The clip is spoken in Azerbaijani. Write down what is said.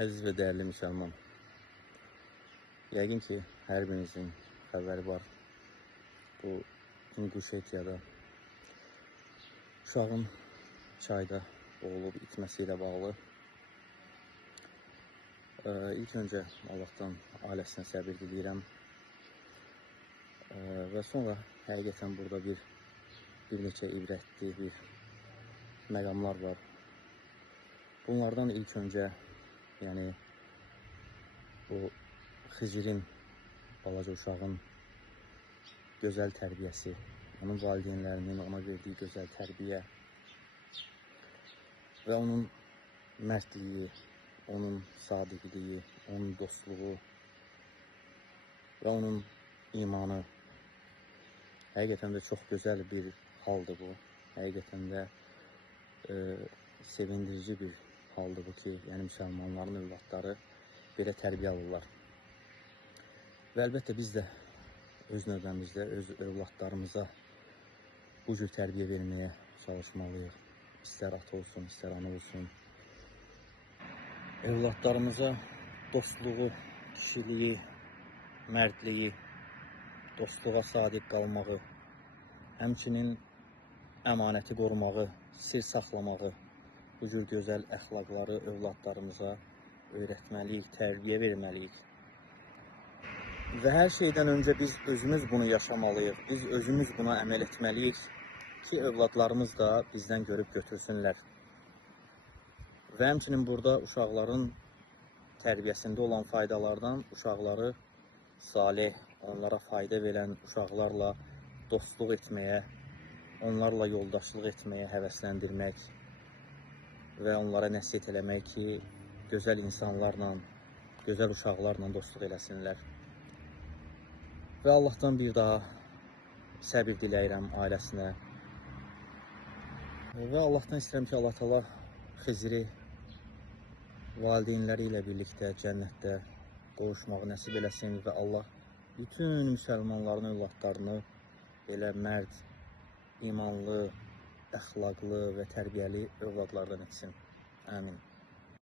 Əziz və dəyərli müsəlman, yəqin ki, hər birinizin xəbəri var bu İnquşetiyada uşağın çayda boğulub itməsi ilə bağlı. İlk öncə Allahdan ailəsinə səbir diləyirəm və sonra həqiqətən burada bir neçə ibrətli bir məqamlar var. Bunlardan ilk öncə yəni bu Xızirin, balaca uşağın gözəl tərbiyəsi, onun valideynlərinin ona verdiyi gözəl tərbiyə və onun mərdliyi, onun sadiqliyi, onun dostluğu və onun imanı. Həqiqətən də çox gözəl bir haldır bu. Həqiqətən də sevindirici bir haldır bu ki, yəni müsəlmanların övladları belə tərbiyə alırlar. Və əlbəttə biz də öz növbəmizdə öz övladlarımıza bu cür tərbiyə verməyə çalışmalıyıq. İstər ata olsun, istər ana olsun. Övladlarımıza dostluğu, kişiliyi, mərdliyi, dostluğa sadiq qalmağı, həmçinin əmanəti qorumağı, sir saxlamağı, bu cür gözəl əxlaqları övladlarımıza öyrətməliyik, tərbiyə verməliyik. Və hər şeydən öncə biz özümüz bunu yaşamalıyıq, biz özümüz buna əməl etməliyik ki, övladlarımız da bizdən görüb götürsünlər. Və həmçinin burada uşaqların tərbiyəsində olan faydalardan uşaqları salih, onlara fayda verən uşaqlarla dostluq etməyə, onlarla yoldaşlıq etməyə həvəsləndirmək və onlara nəsihət eləmək ki, gözəl insanlarla, gözəl uşaqlarla dostluq eləsinlər. Və Allahdan bir daha səbir diləyirəm ailəsinə. Və Allahdan istəyirəm ki, Allah Taala Xıziri valideynləri ilə birlikdə cənnətdə qovuşmağı nəsib eləsin və Allah bütün müsəlmanların övladlarını belə mərd, imanlı, əxlaqlı və tərbiyəli övladlardan etsin. Amin.